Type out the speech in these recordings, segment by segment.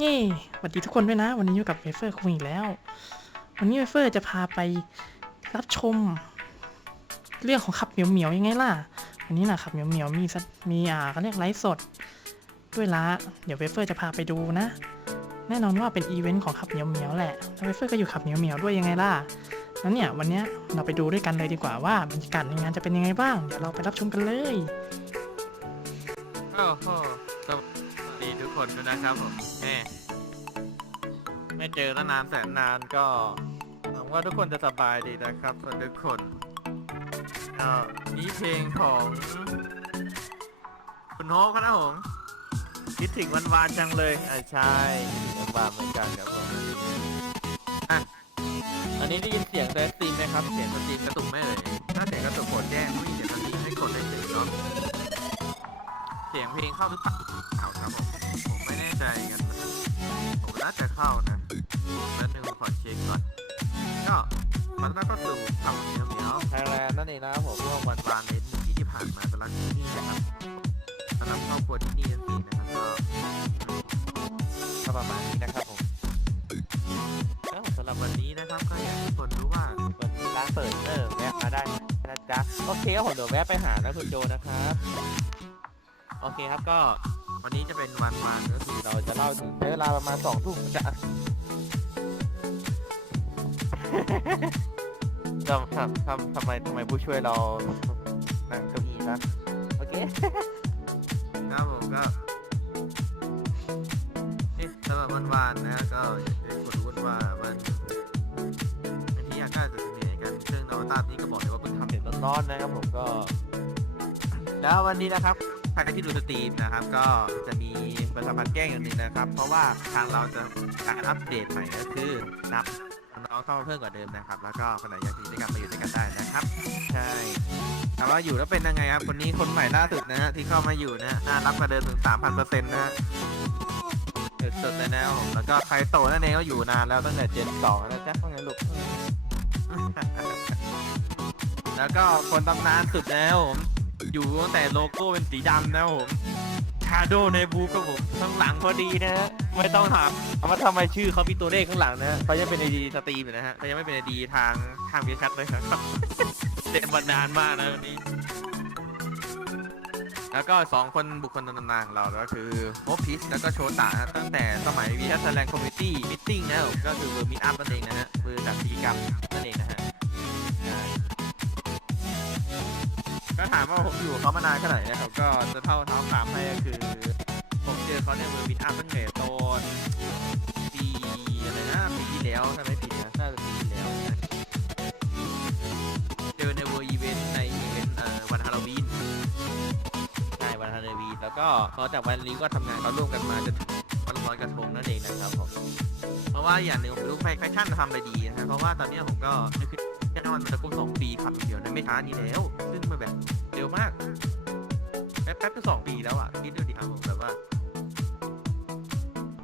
เย้สวัสดีทุกคนด้วยนะ วันนี้อยู่กับเวเฟอร์คุงอีกแล้ว วันนี้เวเฟอร์จะพาไปรับชม เรื่องของขับเหมียวเหมียวยังไงล่ะ วันนี้นะขับเหมียวเหมียวมีสัตมีอ่าเขาเรียกไลฟ์สด ด้วยละ เดี๋ยวเวเฟอร์จะพาไปดูนะ แน่นอนว่าเป็นอีเวนต์ของขับเหมียวเหมียวแหละแล้วเวเฟอร์ก็อยู่ขับเหมียวเหมียวด้วยยังไงล่ะแล้วเนี่ยวันนี้เราไปดูด้วยกันเลยดีกว่าว่าบรรยากาศในงานจะเป็นยังไงบ้าง เดี๋ยวเราไปรับชมกันเลยโอ้โหสวัสดีทุกคนด้วยนะครับผมแม่ ไม่เจอตั้งนานแสนนานก็หวังว่าทุกคนจะสบายดีนะครับทุกคนก็นี่เพลงของคุณโฮปครับผมคิดถึงวันวานจังเลยอ่าใช่คิดถึงวันวานเหมือนกันครับผมอะอันนี้ได้ยินเสียงเรสตีมไหมครับ เสียงสตรีมกระตุกไหมเอ่ยถ้าเสียงกระตุกกดแจ้งไม่มีเสียงสตรีมให้กดเลยเฉยๆเนาะ เสียงเพลงเข้าหรือเปล่าครับผมผมไม่แน่ใจกันผมน่าจะเข้านะแล้วหนึ่งขอเช็คก่อน ก็มันน่าก็สู่กับเหมียวเหมียวไทยแลนด์นั่นเองนะครับผมร่วมวันวานเลนปีที่ผ่านมาสำหรับที่นี่นะครับสำหรับครอบครัวที่นี่นั่นเองนะครับก็ประมาณนี้นะครับผมก็สำหรับวันนี้นะครับก็อยากให้ทุกคนรู้ว่าวันนี้ร้านเปิดเออแวะมาได้นะจ๊ะโอเคครับผมเดี๋ยวแวะไปหานะคุณโจนะครับ โอเคครับก็วันนี้จะเป็นวันวานก็คือเราจะเล่าถึงใช้เวลาประมาณสองทุ่มจะทำทำทำทำไมทำไมผู้ช่วยเรานั่งเก้าอี้นะโอเคครับผมก็นี่สำหรับวันวานนะก็อยากให้คนรู้ว่ามันบางทีอากาศจะเหนื่อยกันซึ่งนวตารนี้ก็บอกเลยว่าเพิ่งทำเสร็จร้อนๆนะครับผมก็ แล้ววันนี้นะครับ ใครที่ดูสตรีมนะครับ ก็จะมีประชาพันธ์แจ้งอย่างหนึ่งนะครับ เพราะว่าทางเราจะการอัปเดตใหม่ก็คือนับน้องเข้ามาเพิ่มกว่าเดิมนะครับ แล้วก็คนไหนอยากอยู่ด้วยกันมาอยู่ด้วยกันได้นะครับ ใช่แต่ว่าอยู่แล้วเป็นยังไงครับคนนี้คนใหม่ล่าสุดนะฮะที่เข้ามาอยู่นะฮะน่ารับกว่าเดิมถึง 3,000เปอร์เซ็นต์นะฮะสุดเลยนะผมแล้วก็ใครโตนั่นเองก็อยู่นานแล้วตั้งแต่เจนสองนะจ๊ะว่าไงลูกแล้วก็คนตำนานสุดแล้วผม อยู่ตั้งแต่โลโก้เป็นสีดำนะผมชาโดในบูก็ผมข้างหลังพอดีนะฮะไม่ต้องถามเอามาทำไมชื่อเขามีตัวเลขข้างหลังนะฮะเขายังเป็นไอดีสตรีมอยู่นะฮะเขายังไม่เป็นไอดีทางทางเบียชัดเลยครับ เต็มบันาลมากนะวันนี้ แล้วก็สองคนบุคคลตำนานของเราก็คือโฮพิสแล้วก็โชตะนะตั้งแต่สมัยวีทัสแลนด์คอมมิตี้มิทติ้งนะผมก็คือเวอร์มิทอัพนั่นเองนะฮะคือจัดกิจกรรมนั่นเองนะฮะ ก็ถามว่าผมอยู่เขามานานแค่ไหนนะครับ ก็จะเท่าเท้าความให้ก็คือ ผมเจอเขาในเวอร์บินอัพตั้งแต่ตอนปีอะไรนะปีที่แล้วใช่ไหมปีนี้น่าจะปีที่แล้วนะเจอในเวอร์อีเวนต์ในอีเวนต์วันฮาโลวีนใช่วันฮาโลวีนแล้วก็พอจากวันนี้ก็ทำงานเขาร่วมกันมาจนถึงวันลอยกระทงนั่นเองนะครับผมเพราะว่าอย่างหนึ่งผมรู้แฟชั่นทำไปดีนะเพราะว่าตอนนี้ผมก็ ไม่คิดแน่นอนมันจะครบสองปีขับเดียวนะไม่ช้านี้แล้ว ซึ่งมันแบบเร็วมาก แป๊บแป๊บก็สองปีแล้วอะคิดดูดิครับผมแบบว่า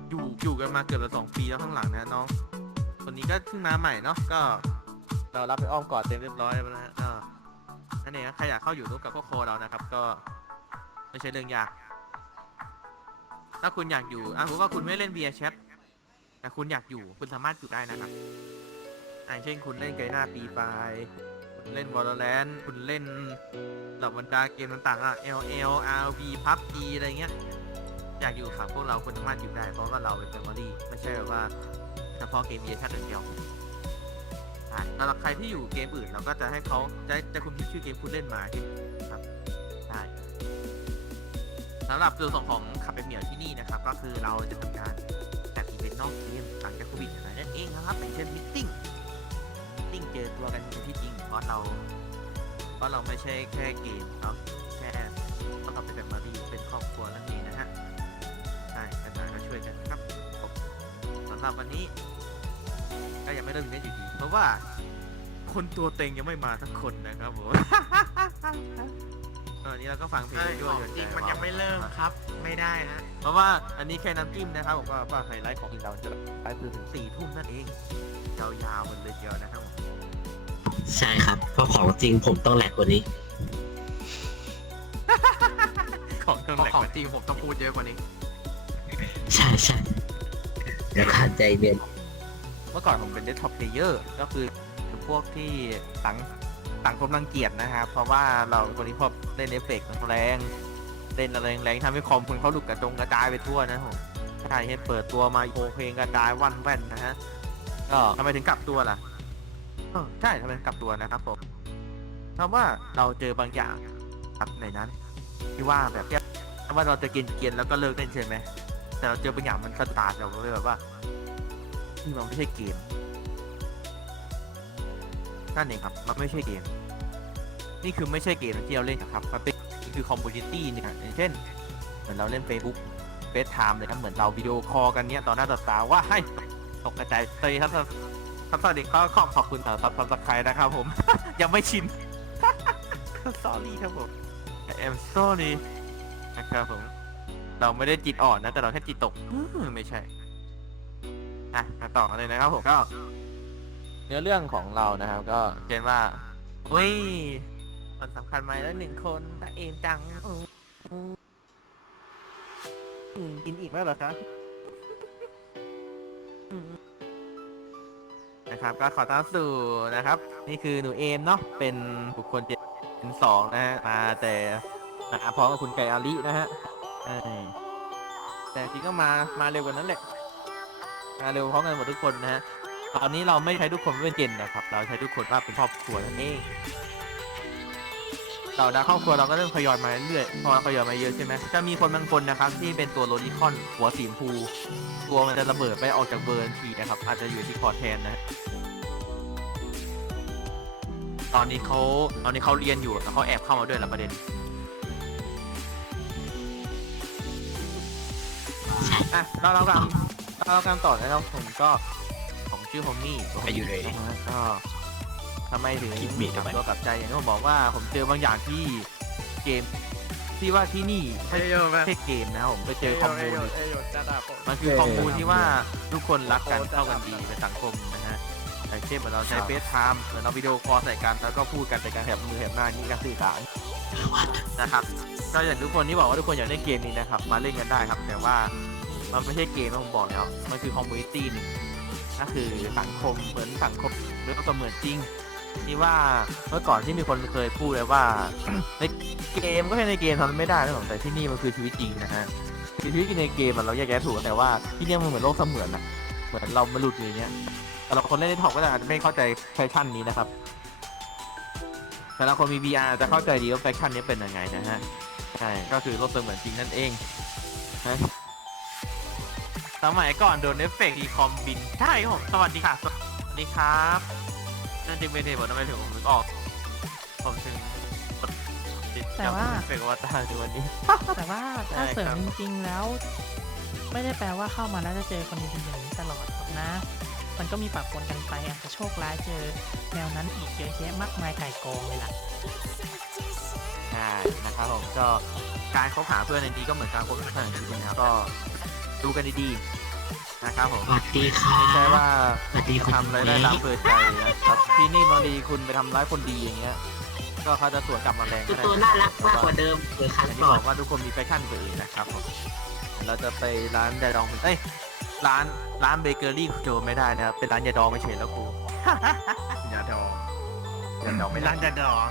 อยู่อยู่กันมาเกือบจะสองปีแล้วข้างหลังนะน้องคนนี้ก็เพิ่งมาใหม่เนาะก็เรารับไปอ้อมกอดเต็มเรียบร้อยแล้วนะก็นั่นเองใครอยากเข้าอยู่ร่วมกับพวกโคเรานะครับ ก็ไม่ใช่เรื่องยากถ้าคุณอยากอยู่อะผมว่าคุณไม่เล่นเบียร์แชทแต่คุณอยากอยู่คุณสามารถอยู่ได้นะครับ อ่าเช่นคุณเล่นไกหน้าปีไฟคุณเล่น Valorant คุณเล่นเหล่าบรรดาเกมต่างๆอะ LL RV PUBG อะไรเงี้ยอยากอยู่กับพวกเราคุณสามารถอยู่ได้เพราะว่าเราเป็น Family ไม่ใช่แบบว่าเฉพาะเกมเดียวชั่เดียวใช่สำหรับใครที่อยู่เกมอื่นเราก็จะให้เขาจะจะคุณพิชื่อเกมคุณเล่นมาครับใช่สำหรับตัวส่งของขับเป็นเหมียวที่นี่นะครับ ก็คือเราจะทำการจัดอีเวนต์นอกเกมหลังจากโควิดหายนั่นเองนะครับอย่างเช่นมิทติ้ง ติ้งเจอตัวกันในที่จริงเพราะเราเพราะเราไม่ใช่แค่เกมเนาะแค่เราทำเป็นแบบมาดีเป็นครอบครัวนั่นเองนะฮะใช่กันมาก็ช่วยกันครับผมสำหรับวันนี้ ก็ยังไม่เริ่มเล่นอยู่ดีเพราะว่า คนตัวเต็งยังไม่มาทั้งคนนะครับผมตอนนี้เราก็ฟังเพลงใช่ด้ขวยองยนจริงใจมันยังไม่เริ่มครับ ไม่ได้นะเพราะว่าอันนี้แค่น้ำจิ้มนะครับผมว่าว่าไฮไลท์ของเราจะไปคือถึงสี่ทุ่มนั่นเองยาวๆมันเลยเดียวนะครับผม ใช่ครับเพราะของจริงผมต้องแหลกกว่านี้ ของเครื่องเพราะแหลกของมันจริงผมต้องพูดเยอะกว่านี้ ใช่ใช่เดี๋ยวขาดใจเย็นเมื่อก่อนผมเป็นเดสก์ท็อปเพลเยอร์ก็คือพวกที่สังสังคมรังเกียจนะครับ เพราะว่าเราเป็นคนที่ชอบเล่นเอฟเฟกต์แรงเล่นอะไรแรงๆทำให้คอมคุณเขาหลุดกระจงกระจายไปทั่วนะผมใช่เห็นเปิดตัวมาโอเพลงกระจายวันแว่นนะฮะก็ทำไมถึงกลับตัวล่ะเออใช่ทำไมถึงกลับตัวนะครับผมเพราะว่าเราเจอบางอย่างครับในนั้นที่ว่าแบบว่าเราจะเกียนแล้วก็เลิกเล่นใช่ไหมแต่เราเจอบางอย่างมันสตาร์ทเราเลยแบบว่านี่มันไม่ใช่เกมนั่นเองครับ มันไม่ใช่เกม นี่คือไม่ใช่เกมที่เราเล่นนะครับ มันเป็นนี่คือคอมมูนิตี้เนี่ยอย่างเช่น เหมือนเราเล่น Facebook เฟซไทม์เลยครับเหมือนเราวิดีโอคอลกันเนี้ยต่อหน้าต่อตาว่าให้ตกกระจายสวัสดีครับ ครับสวัสดีครับขอบขอบคุณสำหรับซับสไครต์นะครับผม ยังไม่ชิน sorry ครับผม I am sorry นะครับผม เราไม่ได้จิตอ่อนนะ แต่เราแค่จิตตกอื้อไม่ใช่ อะมาต่อกันเลยนะครับผมก็เนื้อเรื่องของเรานะครับ ก็เช่นว่าเฮ้ยมันสำคัญไหมแล้วหนึ่งคนตาเองจังอืมอืมกินอีกแล้วเหรอครับอืม นะครับ ก็ขอต้อนรับสู่นะครับ นี่คือหนูเอมเนาะเป็นบุคคลเจนสองนะฮะมาแต่มาพร้อมกับคุณไก่อาลินะฮะเออแต่จริงก็มามาเร็วกว่านั้นแหละมาเร็วพร้อมกันหมดทุกคนนะฮะตอนนี้เราไม่ใช้ทุกคนเป็นเจนนะครับ เราใช้ทุกคนว่าเป็นครอบครัวนั่นเอง เราดาครอบครัวเราก็เริ่มทยอยมาเรื่อยๆพอทยอยมาเยอะใช่ไหมจะมีคนบางคนนะครับ ที่เป็นตัวโรลิคอนหัวสีชมพูตัวมันจะระเบิดไปออกจากเบิร์นทีนะครับ อาจจะอยู่ที่คอร์แทนนะฮะตอนนี้เขาตอนนี้เขาเรียนอยู่แล้วเขาแอบเข้ามาด้วยละประเด็นอะเราเรากันเราเรากันต่อนะครับผมก็ผมชื่อโฮมมี่ไปอยู่เลยนะฮะก็ ทำไมถึงคิดมีทำไม ตัวกลับใจอย่างที่ผมบอกว่าผมเจอบางอย่างที่เกมที่ว่าที่นี่ไม่ใช่เกมนะครับผมไปเจอคอมมูนมันคือคอมมูนที่ว่าทุกคนรักกันเข้ากันดีเป็นสังคมนะฮะอย่างเช่นเหมือนเราใช้เฟซไทม์เหมือนเราวิดีโอคอลใส่กันแล้วก็พูดกันในการแถบมือแถบหน้านี่การสื่อสารนะครับก็อย่างทุกคนที่บอกว่าทุกคนอยากเล่นเกมนี้นะครับ มาเล่นกันได้ครับ แต่ว่ามันไม่ใช่เกมนะผมบอกแล้วมันคือคอมมูนิตี้หนึ่งก็คือสังคมเหมือนสังคมหรือเสมือนจริง ที่ว่าเมื่อก่อนที่มีคนเคยพูดเลยว่า ในเกมก็แค่ในเกมทำไม่ได้นะผมแต่ที่นี่มันคือชีวิตจริงนะฮะคือชีวิตจริงในเกมอะเราแยกแยะถูกแต่ว่าที่นี่มันเหมือนโลกเสมือนอะเหมือนเรามาหลุดอยู่อย่างเงี้ยแต่เราคนเล่นในท็อปก็อาจจะไม่เข้าใจแฟชั่นนี้นะครับแต่เราคนมี VR จะเข้าใจดีว่าแฟชั่นนี้เป็นยังไงนะฮะใช่ก็คือโลกเสมือนจริงนั่นเองสมัยก่อนโดนเอฟเฟกต์อีคอมบินใช่ครับผมสวัสดีค่ะสวัสดีครับ นั่นจริงเป็นเหตุผลทำไมถึงผมถึงออก ผมถึงกดติดแต่ว่าเอฟเฟกต์อวตารในวันนี้ แต่ว่าถ้าใช่เสริครัมบจริงๆแล้ว ไม่ได้แปลว่าเข้ามาแล้วจะเจอคนดีๆอย่างนี้ตลอดหรอกนะ มันก็มีปะปนกันไปอาจจะโชคร้ายเจอแนวนั้นอีกเยอะแยะมากมายไก่กองเลยล่ะ ใช่นะครับผมก็การคบหาเพื่อนในนี้ก็เหมือนการคบเพื่อนในนี้นะครับก็ดูกันดีๆ นะครับผมสวัสดีค่ะไม่ใช่ว่าสวัสดีคุณทำอะไรได้ตามเปิดใจนะครับที่นี่บางทีคุณไปทำร้ายคนดีอย่างเงี้ย ก็เขาจะสวนกลับมาแรงตัก็วได้ตัวน่ารักมากกว่าเดิมเมื่อครั้งอย่างที่ก่บออนกว่าทุกคนมีแฟชั่นตัวเองนะครับผมเราจะไปร้านยาดองเอ้ยร้านร้านเบเกอรี่โจไม่ได้นะครับเป็นร้านยาดองไม่ใช่แล้วครูยาดองยาดองไม่ร้านยาดอง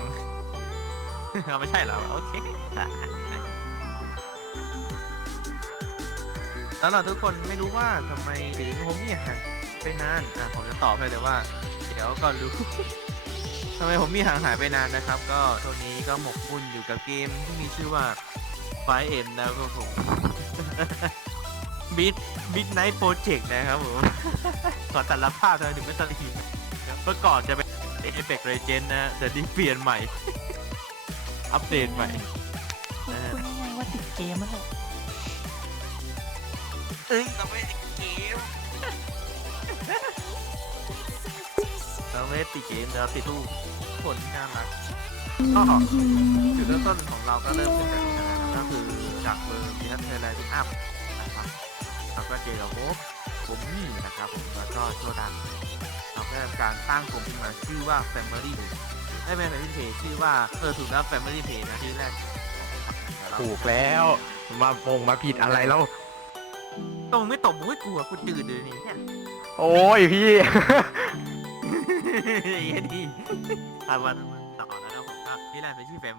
ไม่ใช่เหรอโอเค แล้วเราทุกคนไม่รู้ว่าทำไมถึงผมเนี่ยห่างไปนานอะผมจะตอบให้แต่ว่า เดี๋ยวก่อนรู้ ทำไมผมมีห่างหายไปนานนะครับ ก็ช่วงนี้ก็หมกมุ่นอยู่กับเกมที่มีชื่อว่าไฟเอ็มนะครับผมบิดบิดไนท์โปรเจกต์นะครับผม ขอตัดรับภาพทำไมถึงไม่ตัดทีเมื่อก่อนจะเป็นเอฟเฟกต์เรเจนนะฮะแต่นี่เปลี่ยนใหม่ อัปเดตใหม่พูดง่ายๆว่าติดเกมแล้วแหละเอ้ยเราไม่ติดเกมเราไม่ได้ติดเกมเราติดรูปคนที่น่ารักก็จุดเริ่มต้นของเราก็เริ่มขึ้นจากนี้นะครับก็คือจากเบอร์มีนัทเทอร์ไลน์อัพนะครับแล้วก็เจอกับโฮปผมนี่นะครับผมแล้วก็โจดันเราก็ทำการสร้างกลุ่มขึ้นมาชื่อว่า Family ไม่เป็น Family Pay ชื่อว่าเออถูกแล้ว Family Pay นะชื่อแรกถูกแล้ว มาปงมาผิดอะไรแล้ว ตรงไม่ตบมึงไม่กลัวกูจืดเลยนี่เนี่ยโอ้ยพี่ ไอ้ดีทำวันต่อนะครับผมครับนี่แหละเป็นชื่อแฟม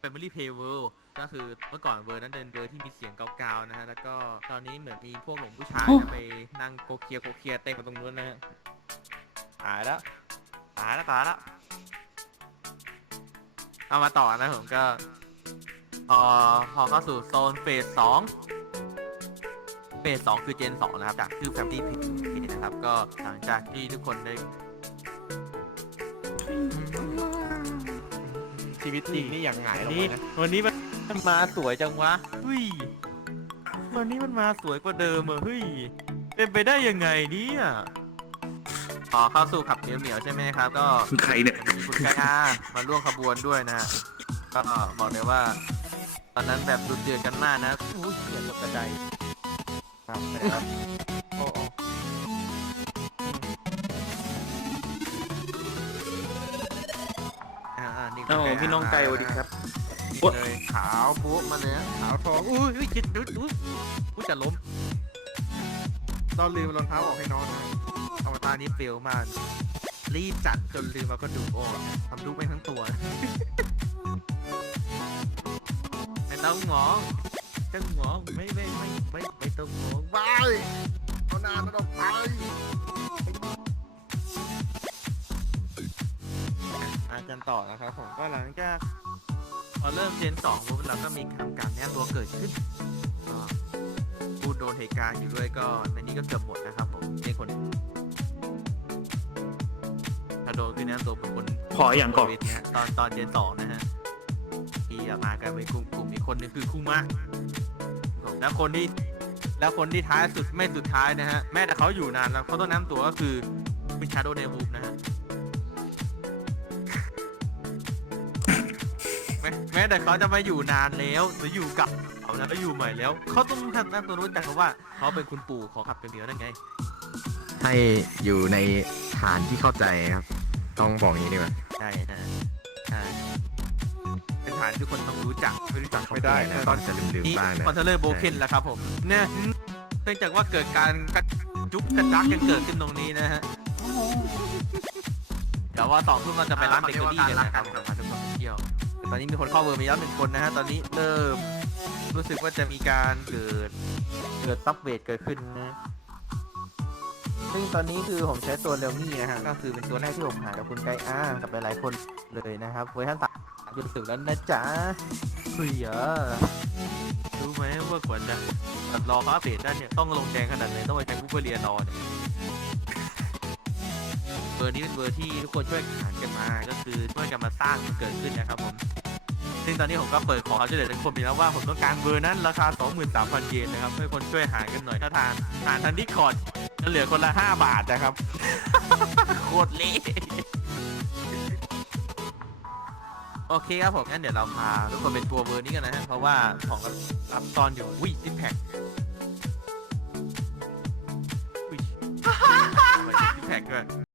Family Play World ก็คือเมื่อก่อนเวอร์นั้นเป็นเวอร์ที่มีเสียงเกาๆนะฮะ แล้วก็ตอนนี้เหมือนมีพวกหลงผู้ชายนะไปนั่งโกเคียโกเคียเต้นกันตรงนู้นนะฮะหายแล้วหายแล้วตายแล้วเอามาต่อนะผมก็พอพอเข้าสู่โซนเฟสสอง เฟสสองคือเจนสองนะครับ จากชื่อ Family Play นะครับ ก็หลังจากที่ทุกคนได้ ชีวิตจริงนี่อย่างไงวันลงนี้ไปนะวันนี้มันมันมาสวยจังวะเฮ้ยวันนี้มันมาสวยกว่าเดิมอะเฮ้ยเป็นไปได้ยังไงเนี่ยพอเข้าสู่ขับเหนียวเหนียวๆใช่ไหมครับ ก็ ใครเนี่ย มีคุณกามาร่วมขบวนด้วยนะฮะก็บอกเลยว่า ตอนนั้นแบบดุเดือดกันมากนะโอ้ยเสียงตกกระได ครับนะครับโอ้โอ้อ่าอ่านี่คุณโอ้ไก่พี่น้องไก่มาสวัสดีครับเลยขาวปุ๊บมาเลยขาวทองอุ้ยอุ้ยจิตอุ้ยอุ้ยอุ้ยจะล้มเราลืมรองเท้าออกให้น้องนะอวตารนี้เฟลมากรีบจัดจนลืมมาก็ดูโอ้ทำดูไปทั้งตัว ไม่ต้องมอง จังมองไม่ไม่ไม่ไม่ไม่ต้องมองไปเอาหน้ามันออกไปอากันต่อนะครับผมก็หลังจากพอเริ่มเจนสองปุ๊บเราก็มีทำการแนบตัวเกิดขึ้นก็พูดโดนเหตุการณ์อยู่ด้วยก็ในนี้ก็เกือบหมดนะครับผมในคนถ้าโดนคือแนบตัวเป็นคนขออย่างก่อนชีวิตเนี้ยตอนตอนเจนสองนะฮะที่มากันเป็นกลุ่มกลุ่มอีก คนนึงคือคุมะแล้วคนที่แล้วคนที่ท้ายสุดไม่สุดท้ายนะฮะ แม้แต่เขาอยู่นานแล้วเขาต้องน้ำตัวก็คือเป็นชาโดเนวูฟนะฮะแม้แม้แต่เขาจะมาอยู่นานแล้วหรืออยู่กับเขาแล้วก็อยู่ใหม่แล้ว เขาต้องทำน้ำตัวรู้จักเขาว่า เขาเป็นคุณปู่ของขับเป็นเดียวนั่นไง ให้อยู่ในฐานที่เข้าใจครับ ต้องบอกอย่างนี้ดีกว่าใช่ฮะใช่เป็นฐานที่ทุกคนต้องรู้จัก ไม่รู้จักเขาไม่ได้นะนะตอนจะลืมนี่ๆบ้างนะคอนเทเลอร์โบเคนแหละครับผมเนี่ยเนื่องจากว่าเกิดการกระจุกกระจักกันเกิดขึ้นตรงนี้นะฮะเดี๋ยวว่าสองทุ่มเราจะไปร้านเบเกอรี่กันนะครับผมพาทุกคนไปเที่ยวแต่ตอนนี้มีคนเข้าเบอร์มีแล้วหนึ่งคนนะฮะตอนนี้เริ่มรู้สึกว่าจะมีการเกิดเกิดซับเวทเกิดขึ้นนะซึ่งตอนนี้คือผมใช้ตัวเรลมี่นะฮะก็คือเป็นตัวแรกที่ผมหากับคุณไกอากับหลายๆคนเลยนะครับเวอร์ชันสาม จนถึงแล้วนะจ๊ะเฮ้ยอะรู้ไหมว่ากว่าจะรอฟ้าเปลี่ยนได้เนี่ยต้องลงแดงขนาดไหนต้องไปใช้กูเปอร์เรียนอเนี่ยเบอร์นี้เป็นเบอร์ที่ทุกคนช่วยหารกันมาก็คือช่วยกันมาสร้างมันเกิดขึ้นนะครับผมซึ่งตอนนี้ผมก็เปิดขอควาช่วยเหลือทุกคนไปแล้วว่าผมต้องการเบอร์นั้นราคา 23,000 เยนนะครับให้คนช่วยหารกันหน่อยถ้าทานหารทางดิคอร์ดจะเหลือคนละ 5 บาทนะครับโคตรเละ โอเคครับผมงั้นเดี๋ยวเราพาทุกคนเป็นตัวเบอร์นี้กันนะฮะเพราะว่าของรับตอนอยู่วิซิแพควิซิแพคด้วย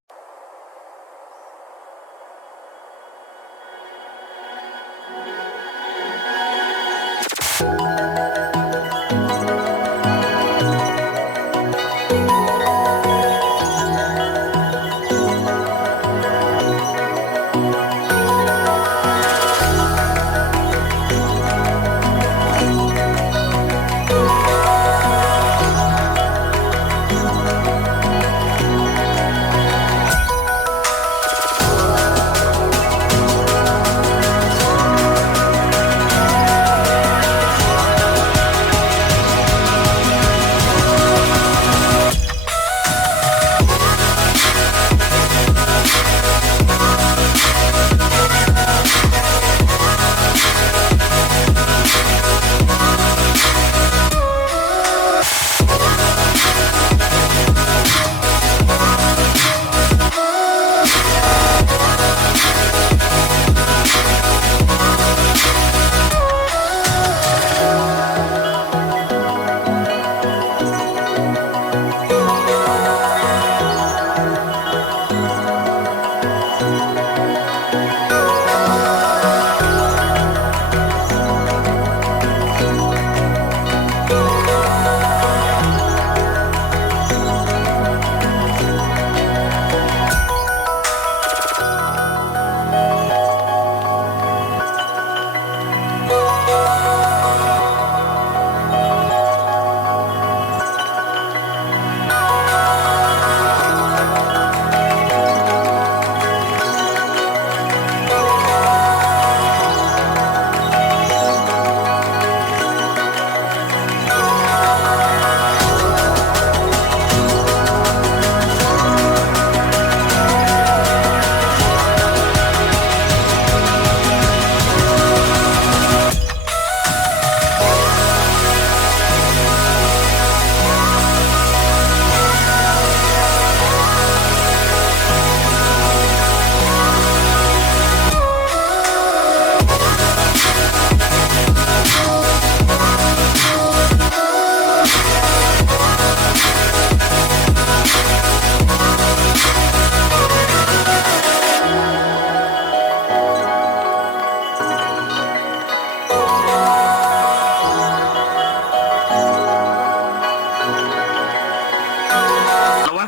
วะ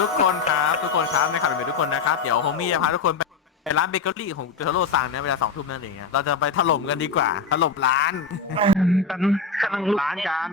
ทุกคนครับทุกคนครับในขับเป็นทุกคนนะครับเดี๋ยวโฮมี่จะพาทุกคนไปไปร้านเบเกอรี่ของโทโร่ซังนะเวลาสองทุ่มนั่นเองอะเราจะไปถล่มกันดีกว่าถล่มร้านกำลังร้านกัน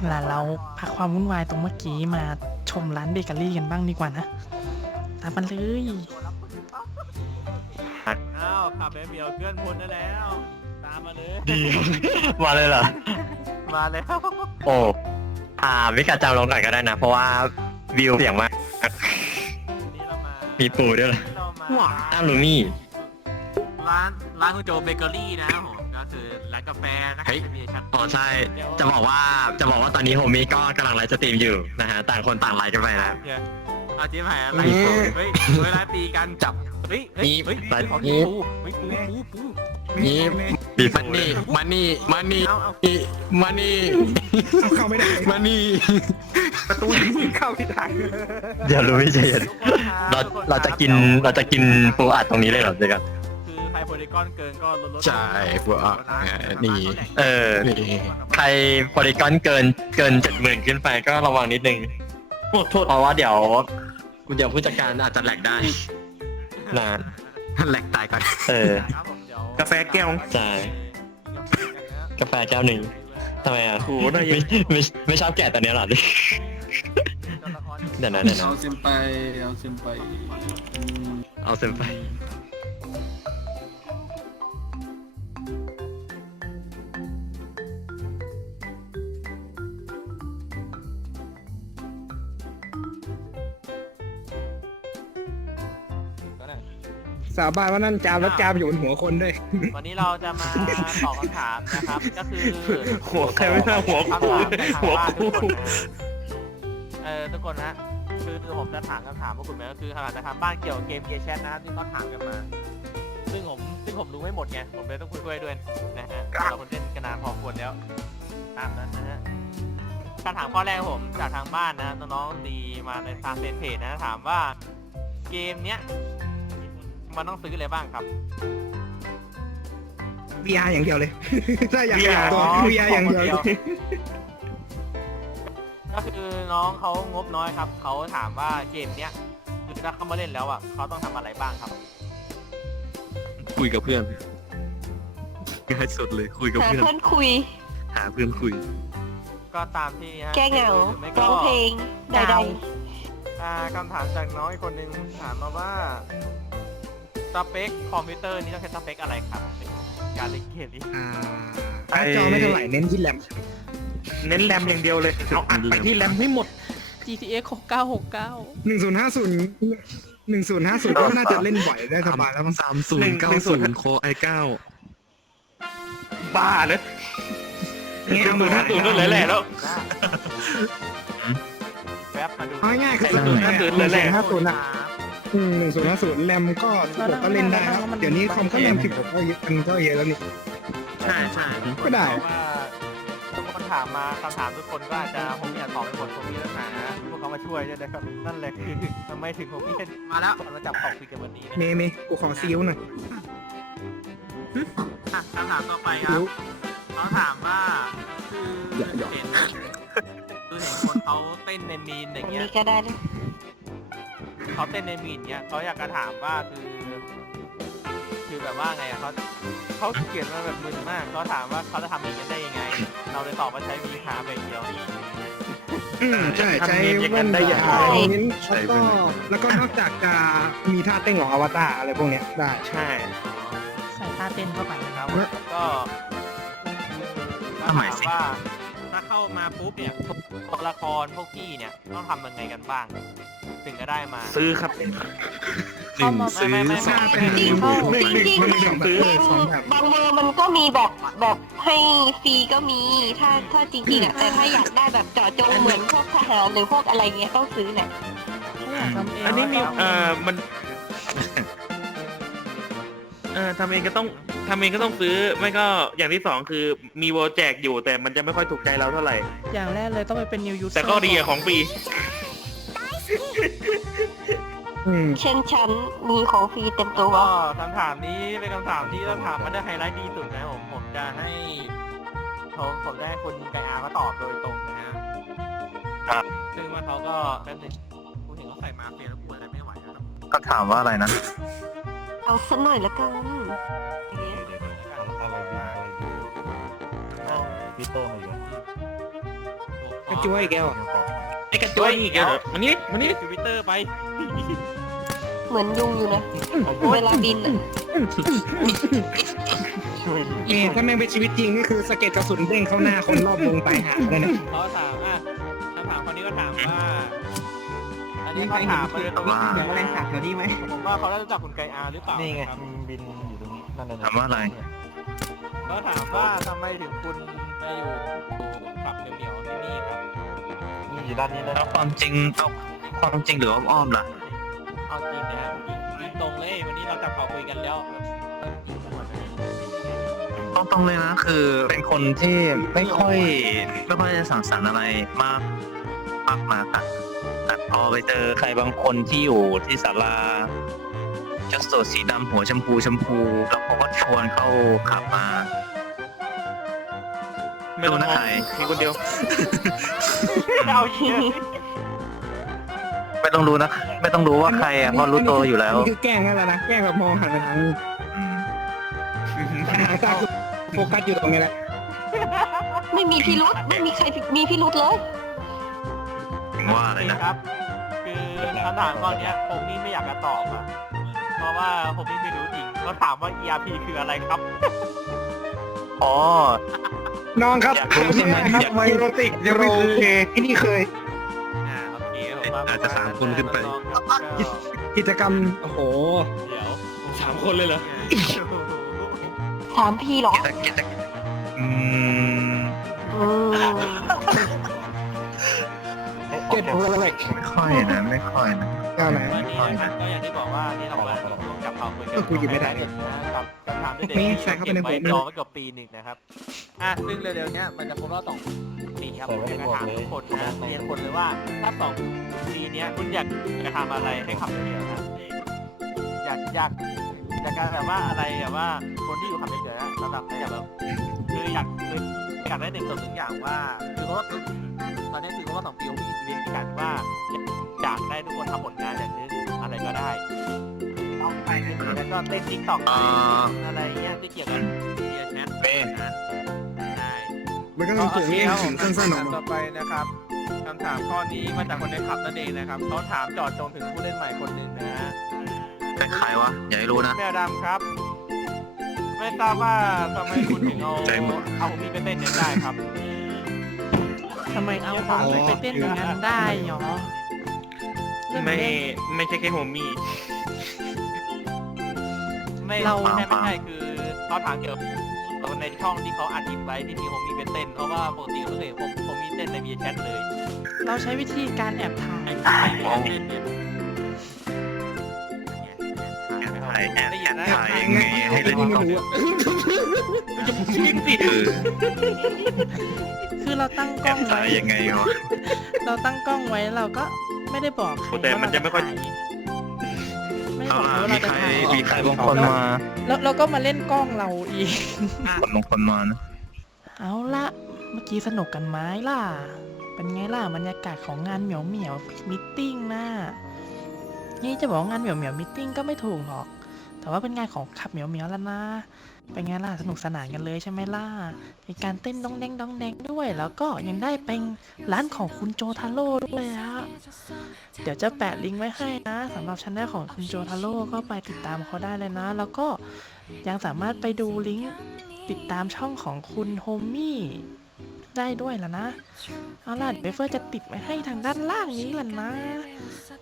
เวลาเราพักความวุ่นวายตรงเมื่อกี้มาชมร้านเบเกอรี่กันบ้างดีกว่านะตามมาเลยอ้าวขับแบบเหมียวเกินพ้นได้แล้ว ตามมาเลย ดีมาเลยเหรอ มาแล้ว โอ้อ่ามิกาจำลงก่อนก็ได้นะ เพราะว่าวิวเสียงมากนี่เรามามีปูด้วยเหรอเรามา ว้าอ้าวลูมี่ร้านร้านคุณโจเบเกอรี่นะครับผมก็คือร้านกาแฟนะคเฮ้รับยมีชั้นอ๋อใช่ จะบอกว่าจะบอกว่าตอนนี้โฮมี่ก็กำลังไลฟ์สตรีมอยู่นะฮะต่างคนต่างไลฟ์กันไปนะเนี่ยเอาจิ้มหายอะไรเฮ้ยเวลาตีกันจับเฮ้ยเฮ้ยนี่เฮ้ยไปขอนี่ปูเฮ้ยปูปูปูนี่มีมัปูนนี่มันนี่มันนี่เอาเอามันนี่เข้าไม่ได้มันนี่ประตูยิงเข้าที่ทางเดี๋ยวลูมี่ใจเย็นทุกคนคบเราทุคเราจะกินเราจะกินปูอัดตรงนี้เลยเหรอเดี๋ยวกันคือ ใครโพลีกอนเกินก็ลดลดใช่พวกอะนี่เออ นี่ใครโพลิกอนเกินเกินเจ็ดหมื่นขึ้นไปก็ระวังนิดนึงเพราะว่าเดี๋ยวเดี๋ยวผู้จัดการอาจจะแหลกได้นะแหลกตายก่อน เออ ครับผมเดี๋ยวกาแฟแก้วใช่กาแฟแก้วหนึ่งทำไมอะไม่ไม่ไม่ชอบแก่ตอนเนี้ยเหรอเดี๋ยวนะเดี๋ยวนะเอาเซมไปเอาเซมไปเอาเซมไป สาบานว่านั่นจามแล้วจามอยู่บนหัวคนด้วย วันนี้เราจะมาตอบคำถามนะครับ ก็คือหัวใครไม่ใช่หัวคำกูถามจากทางหัวบ้านกูทุกคนนะเออทุกคนนะคือคือผมจะถามคำถามพวกคุณไหมก็คือคำถามจากทางบ้านเกี่ยวกับเกมเกมแชทนะครับที่เขาถามกันมา ซึ่งผมซึ่งผมรู้ไม่หมดไงผมเลยต้องคุยด้วยด้วยนะฮะเราคนเล่นกันนานพอควรแล้วตามนั้นนะฮะคำถามข้อแรกของผมจากทางบ้านนะน้องๆดีมาในทางเฟซเพจนะถามว่าเกมเนี้ย มันต้องซื้ออะไรบ้างครับ VR อย่างเดียวเลย ถ้าอยาก VR อยากตัวอ๋อ VR อย่างเดียวของเดียวก็คือน้องเขางบน้อยครับ เขาถามว่าเกมเนี้ยคือถ้าเขามาเล่นแล้วอะเขาต้องทำอะไรบ้างครับ คุยกับเพื่อนง่ายสุดเลยคุยกับหาเพื่อนเพื่อนคุย หาเพื่อนคุย ก็ตามที่ฮะแก้เหงาหรือไม่ร้ก็องเพลงใดอ่าคำถามจากน้องอีกคนนึงถามมาว่า สเปคคอมพิวเตอร์นี่ต้องใช้สเปคอะไรครับในการเล่นเกมนี้อ่าหน้าจอไม่เท่าไหร่เน้นที่แรมเน้นแรมอย่างเดียวเลย เอาอัดไปที่แรมให้หมด GTX 6969 หนึ่งศูนย์ห้าศูนย์หนึ่งศูนย์ห้าศูนย์ก็น่าจะเล่นบ่อยได้สบายแล้วมั้งสามศูนย์เก้าศูนย์โคไอเก้าบ้าเลยเนี่ยหนึ่งหมื่นห้าศูนย์ก็เลยแหละแล้วแวบมาดูเอาง่ายๆคือหนึ่งศูนย์ห้าศูนย์เลยแหละห้าศูนย์อะ หนึ่งศูนย์ห้าศูนย์แรมก็สิบหกก็เล่นได้แล้วเดี๋ยวนี้คอมก็แรมสิบหกก็เยอะมันก็เยอะแล้วนี่ ใช่ใช่ก็ได้ ว่าทุกคนถามมาคำถามทุกคนก็อาจจะผมอยากตอบไม่หมดผมมีปัญหาพวกเขามาช่วยด้วยนะครับนั่นแหละคือทำไมถึงผมมีมาแล้วมาจับตอบคุยกันวันนี้นะเมย์เมย์กูขอซีอิ๊วหน่อยอะคำถามต่อไปครับ เขาถามว่าคืออย่าอย่าเห็นคือเห็นเขาเต้นในมีนออัย่านงนี้เงี้ยก็ได้นะ เขาเต้นในมีนเงี้ยเขาอยากจะถามว่าคือ คือแบบว่าไงอะเขาเขาเขียนมาแบบมึนมากเขาถามว่าเขาจะทำมีนกันได้ยังไง เราเลยตอบว่าใช้วีคาไปอย่างเดียวอืมใช่ใช้แว่นได้ยาวแล้วก็แล้วก็นอกจากจะมีท่าเต้นของอวตารอะไรพวกเนี้ยได้ใช่ใส่ท่าเต้นเข้าไปครับผมก็ก็ทำไมถามสิว่าถ้าเข้ามาปุ๊บเนี่ยตัวละครพวกพี่เนี่ยต้องทำยังไงกันบ้าง ถึงจะได้มา ซื้อครับเข้ามาไม่ไม่ไม่ถ้าเป็นจริงเข้าๆจริงมันมีสองแบบเออสองแบบบางเบอร์มันก็มีแบบแบบให้ฟรีก็มีถ้าถ้าจริงๆอะแต่ถ้าอยากได้แบบเจาะจงเหมือนพวกทหารหรือพวกอะไรเงี้ยต้องซื้อแหละถ้าอยากทำเองอันนี้มีก็ทำเอ่อมันเออทำเองก็ต้องทำเองก็ต้องซื้อ ไม่ก็อย่างที่สองคือมีโวแจกอยู่แต่มันจะไม่ค่อยถูกใจเราเท่าไหร่ อย่างแรกเลยต้องไปเป็น new user แต่ก็ดีอะของฟรี อืมเช่นฉันมีของฟรีเต็มตัว ก็คำถามนี้เป็นคำถามที่ต้องถามมันได้ไฮไลท์ดีสุดนะผมผมจะให้ผมผมจะให้คุณไกอาก็ตอบโดยตรงนะฮะครับ ซึ่งว่าเขาก็แป๊บนึงคุณเห็นเขาใส่มาเฟียแล้วปวดอะไรไม่ไหวนะครับก็ถามว่าอะไรนะ เอาสักหน่อยละกันกระจุยอีกแล้วอะไอ้กระจ้อยอีกแล้วเหรอมันนี่มันนี่ทวิตเตอร์ไปเหมือนยุงอยู่นะ เวลาบินอะเอถ้าแม่งเป็นชีวิตจริงนี่คือสะเก็ดกระสุนเด้งเข้าหน้าคนรอบวงตายหาเลยนะ เขาถามอะคำถามคนนี้ก็ถามว่า อันนี้เขาถามมาเลยตรงนี้ว่าอย่างแรงขาดแถวนี้ไหมผมว่าเขาได้รู้จักคุณไกอาหรือเปล่านี่ไงบินอยู่ตรงนี้นั่นถามว่าอะไร เขาถามว่าทำไมถึงคุณมาอยู่กับเหนียวๆที่นี่ครับ นี่อยู่ด้านนี้นะเอาความจริงเอาความจริงหรืออ้อมๆล่ะ เอาจริงนะครับยิงตรงเลยวันนี้เราจะขอคุยกันแล้วต้องตรงๆเลยนะคือเป็นคนที่ไม่ค่อยไม่ค่อยจะสังสรรค์อะไรมากมากมากอะแต่พอไปเจอใครบางคนที่อยู่ที่ศาลาจะสดสีดำหัวชมพูชมพู แล้วเขาก็ชวนเข้าขับมา ไม่ต้องดูนะมองใครมีคนเดียว เอาเยอะไม่ต้องรู้นะ ไม่ต้องรู้ว่าใครอะเพราะรู้ตัวอยู่แล้ว นี่คือแกล้งนั่นแหละนะแกล้งแบบมองหันไปทางนี้แต่หางตาคือโฟกัสอยู่ตรงนี้แหละไม่มีพิรุษไม่มีใครมีพิรุษเลย ว่าอะไรนะ ครับ คือคำถามข้อเนี้ย ผมนี่ไม่อยากจะตอบอะเพราะว่าผมนี่ไม่รู้จริงเขาถามว่า ERP คืออะไรครับ อ๋อ น้องครับอยากรู้ใช่ไหมครับอยากไวโรติกโรเคที่นี่เคย อ่าโอเคผมว่าอาจจะสามคนขึ้นไปกิจกรรม โอ้โหเดี๋ยวสามคนเลยเหรอถามพี่เหรอกิจกิจอืมอืมเก็ตอะไรไม่ค่อยนะ ไม่ค่อยนะ ก้าวไหนวันนี้นะครับก็อย่างที่บอกว่านี่เรามาร่วมกับเขาคุยกันก็คุยกันไม่ได้นะกับคำถามเด็ดๆนี่ที่ใส่เข้าไปในเก็บหัวไว้รอไว้เกับปีหนึ่งนะครับอะซึ่งเร็วๆเนี้ยมันจะครบรอบสองปีครับผมอยากจะถามทุกคนนะเรียนคนเลยว่าถ้าสองปีเนี้ยคุณอยากจะทำอะไรให้ขับเรือนะอยากอยากอยากจะแบบว่าอะไรแบบว่าคนที่อยู่ขับเรือนะสำหรับอยากแบบคืออยากคืออยากได้หนึ่งตัวหนึ่งอย่างว่าคือเพราะว่าตอนนี้คือเพราะว่าสองปีผมมีชีวิตกันว่าอยาก ได้ทุกคนทำผลงานอย่างหนึงอะไรก็ได้ต้องไปแล้วก็เต้นติ๊กต็อกอ่า อะไรเงี้ยที่เกี่ยวกับเรียนแชทเป้ได้ มันก็ต้องเขียนเรื่องสั้นๆออกคำถามมาต่อไปนะครับคำถามข้อนี้มาจากคนในขับนั่นเองนะครับเขาถามเจอดจงถึงผู้เล่นใหม่คนหนึ่งนะฮะเป็นใครวะ อย่าให้รู้นะ แมวดำครับ ไม่ทราบว่าทำไมคุณถึงเอาใจหมด เอาผมมีไปเต้นเนี่ยได้ครับ ทำไมเอาของไปเต้นอย่างนั้นได้หรอเรื่อง ไม่เล่นไม่ใช่แค่โฮมี่ไม่เราใช่ไม่ใช่คือเขาถามเกี่ยวกับในช่องที่เขาอัดคลิปไว้ที่มีผมมีไปเต้นเพราะว่าปกติเขาเคยเห็นผมผมมีเต้นในมีแชทเลยเราใช้วิธีการแอบถ่าย ไอ้ที่ไม่ได้เต้นเนี่ยถ่ายแอบได้ยินนะถ่ายยังไงให้เล่นไม่ต่อรู้อะยิงสิคือคือเราตั้งกแอล้อบงถ่าไว้ยยังไงวะเราตั้งกล้องไว้เราก็ ไม่ได้บอกใครแต่มันจะไม่ค่อยว่าเราจะถ่ายไม่ได้เอาบอกล่ะใครว่ามีเราจะถ่ายใครมีใครบางคนมาแล้วเราก็มาเล่นกล้องเราอีก คนบางคนมานะเอาละเมื่อกี้สนุกกันไหมล่ะไปเป็นไงล่ะบรรยากาศของงานเหมียวเหมียวมิทติ้งนะนี่จะบอกว่างานเหมียวเหมียวมิทติ้งก็ไม่ถูกหรอก แต่ว่าเป็นงานของขับเหมียวเหมียวแล้วนะ เป็นไงล่ะสนุกสนานกันเลยใช่ไหมล่ะมีการเต้นดองแดงดองแดงด้วย แล้วก็ยังได้เป็นร้านของคุณโจทาโร่ด้วยฮะเดี๋ยวจะแปะลิงก์ไว้ให้นะสำหรับชแนลของคุณโจทาโร่ก็ไปติดตามเขาได้เลยนะ แล้วก็ยังสามารถไปดูลิงก์ติดตามช่องของคุณโฮมี่ ได้ด้วยล่ะนะ เอาล่ะเวเฟอร์จะติดไว้ให้ทางด้านล่างนี้ล่ะนะ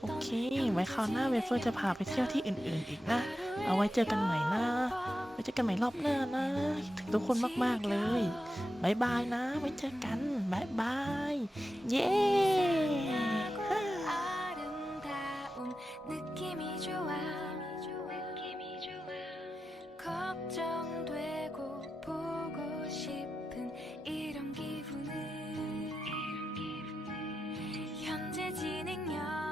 โอเค ไว้คราวหน้าเวเฟอร์จะพาไปเที่ยวที่อื่นๆอีกนะ เอาไว้เจอกันใหม่นะไว้เจอกันใหม่รอบหน้านะถึงทุกคนมากๆเลยบายบายนะ ไว้เจอกันบายบาย เย้ 걱정되고 보고 싶 纪念有